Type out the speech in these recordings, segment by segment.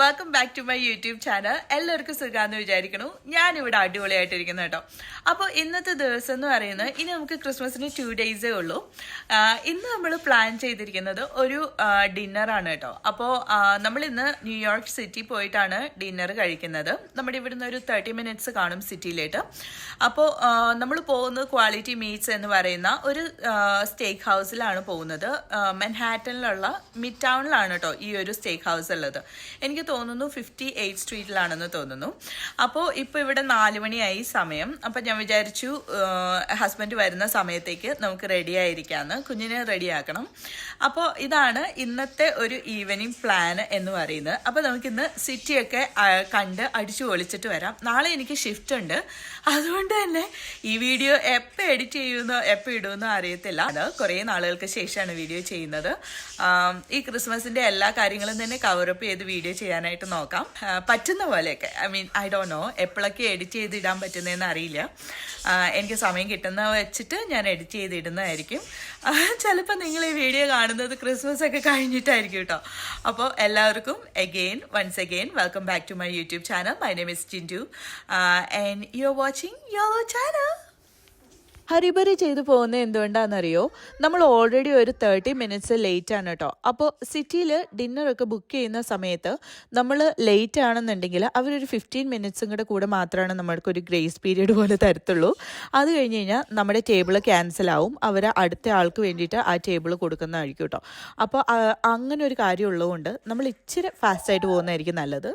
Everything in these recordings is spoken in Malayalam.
Welcome back to my YouTube channel. എല്ലാവർക്കും സുഖാന്ന് വിചാരിക്കണു. ഞാനിവിടെ അടിപൊളിയായിട്ടിരിക്കുന്നു കേട്ടോ. അപ്പോൾ ഇന്നത്തെ ദിവസം എന്ന് പറയുന്നത് ഇനി നമുക്ക് ക്രിസ്മസിന് 2 ഡേയ്സേ ഉള്ളൂ. ഇന്ന് നമ്മൾ പ്ലാൻ ചെയ്തിരിക്കുന്നത് ഒരു ഡിന്നറാണ് കേട്ടോ. അപ്പോൾ നമ്മൾ ഇന്ന് ന്യൂയോർക്ക് സിറ്റി പോയിട്ടാണ് ഡിന്നർ കഴിക്കുന്നത്. നമ്മുടെ ഇവിടുന്ന് ഒരു 30 മിനിറ്റ്സ് കാണും സിറ്റിയിലേക്ക്. അപ്പോൾ നമ്മൾ പോകുന്നത് ക്വാളിറ്റി മീറ്റ്സ് എന്ന് പറയുന്ന ഒരു സ്റ്റേക്ക് ഹൗസിലാണ് പോകുന്നത്. മൻഹാറ്റനിലുള്ള മിഡ് ടൗണിലാണ് കേട്ടോ ഈ ഒരു സ്റ്റേക്ക് ഹൗസ് ഉള്ളത്. എനിക്ക് തോന്നുന്നു 58 സ്ട്രീറ്റിലാണെന്ന് തോന്നുന്നു. അപ്പോൾ ഇപ്പോൾ ഇവിടെ 4 മണിയായി സമയം. അപ്പം ഞാൻ വിചാരിച്ചു ഹസ്ബൻഡ് വരുന്ന സമയത്തേക്ക് നമുക്ക് റെഡി ആയിരിക്കാമെന്ന്. കുഞ്ഞിനെ റെഡിയാക്കണം. അപ്പോൾ ഇതാണ് ഇന്നത്തെ ഒരു ഈവനിങ് പ്ലാൻ എന്ന് പറയുന്നത്. അപ്പോൾ നമുക്കിന്ന് സിറ്റിയൊക്കെ കണ്ട് അടിച്ചു പൊളിച്ചിട്ട് വരാം. നാളെ എനിക്ക് ഷിഫ്റ്റ് ഉണ്ട്. അതുകൊണ്ട് തന്നെ ഈ വീഡിയോ എപ്പോൾ എഡിറ്റ് ചെയ്യുമെന്നോ എപ്പോൾ ഇടുമെന്നോ അറിയത്തില്ല. അത് കുറേ നാളുകൾക്ക് ശേഷമാണ് വീഡിയോ ചെയ്യുന്നത്. ഈ ക്രിസ്മസിൻ്റെ എല്ലാ കാര്യങ്ങളും തന്നെ കവറപ്പ് ചെയ്ത് വീഡിയോ ചെയ്യാനായിട്ട് നോക്കാം, പറ്റുന്ന പോലെയൊക്കെ. ഐ ഡോണ്ട് നോ എപ്പോഴൊക്കെ എഡിറ്റ് ചെയ്തിടാൻ പറ്റുന്നതെന്ന് അറിയില്ല. എനിക്ക് സമയം കിട്ടുന്ന വെച്ചിട്ട് ഞാൻ എഡിറ്റ് ചെയ്തിടുന്നതായിരിക്കും. ചിലപ്പോൾ നിങ്ങൾ ഈ വീഡിയോ കാണുന്നത് ക്രിസ്മസ് ഒക്കെ കഴിഞ്ഞിട്ടായിരിക്കും കേട്ടോ. അപ്പോൾ എല്ലാവർക്കും once again welcome back to my YouTube channel. My name is Jintu and you are watching YOLO channel. Hurry burry ചെയ്തു പോകുന്നത് എന്തുകൊണ്ടാണെന്നറിയോ? നമ്മൾ ഓൾറെഡി ഒരു 30 മിനിറ്റ്സ് ലേറ്റ് ആണ് കേട്ടോ. അപ്പോൾ സിറ്റിയിൽ ഡിന്നറൊക്കെ ബുക്ക് ചെയ്യുന്ന സമയത്ത് നമ്മൾ ലേറ്റ് ആണെന്നുണ്ടെങ്കിൽ അവരൊരു 15 മിനിറ്റ്സും കൂടെ മാത്രമാണ് നമ്മൾക്കൊരു ഗ്രേസ് പീരീഡ് പോലെ തരത്തുള്ളൂ. അത് കഴിഞ്ഞ് കഴിഞ്ഞാൽ നമ്മുടെ ടേബിൾ ക്യാൻസൽ ആവും. അവർ അടുത്ത ആൾക്ക് വേണ്ടിയിട്ട് ആ ടേബിൾ കൊടുക്കുന്നതായിരിക്കും കേട്ടോ. അപ്പോൾ അങ്ങനെ ഒരു കാര്യം ഉള്ളതുകൊണ്ട് നമ്മൾ ഇച്ചിരി ഫാസ്റ്റായിട്ട് പോകുന്നതായിരിക്കും നല്ലത്.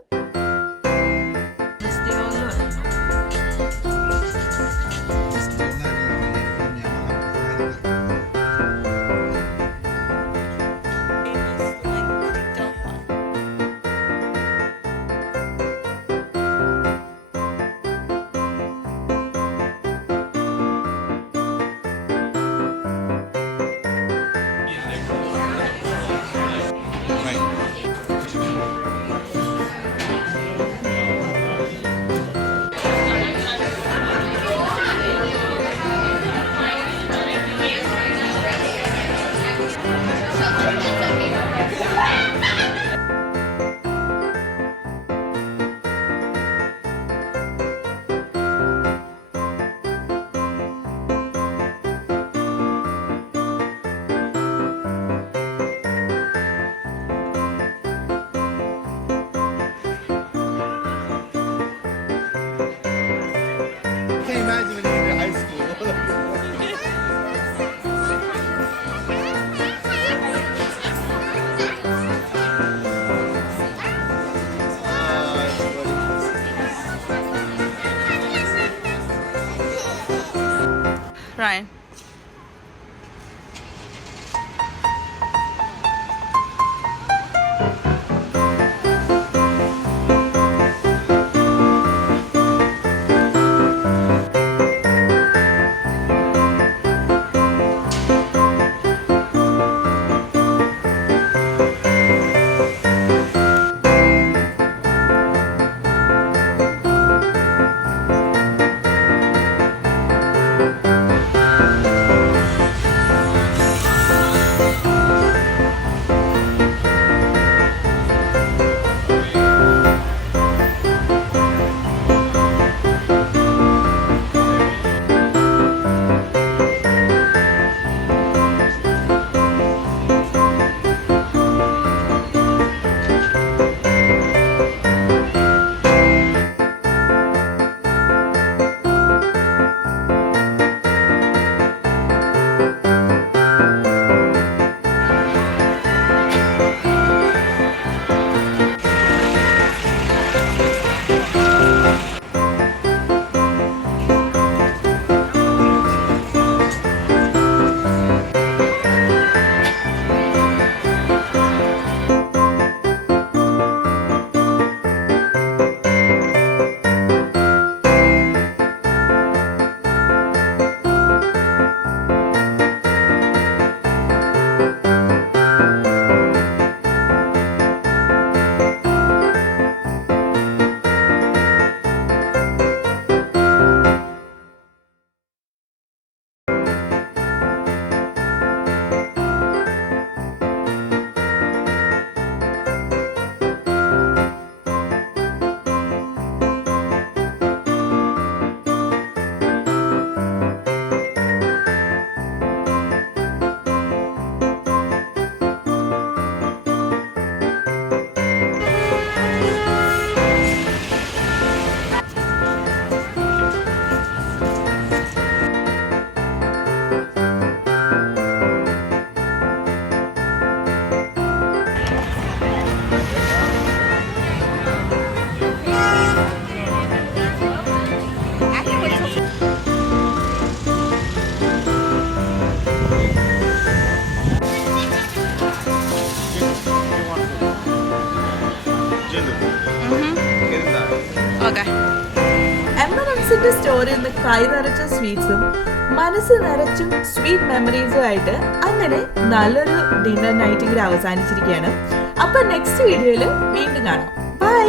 ക്രിസ്മസിന്റെ സ്റ്റോറിയിൽ നിന്ന് കൈ നിറച്ച സ്വീറ്റ്സും മനസ്സ് നിറച്ചും സ്വീറ്റ് മെമ്മറീസും ആയിട്ട് അങ്ങനെ നല്ലൊരു ഡിന്നർ നൈറ്റ് കൂടി അവസാനിച്ചിരിക്കുകയാണ്. അപ്പൊ നെക്സ്റ്റ് വീഡിയോയിൽ വീണ്ടും കാണാം. ബൈ.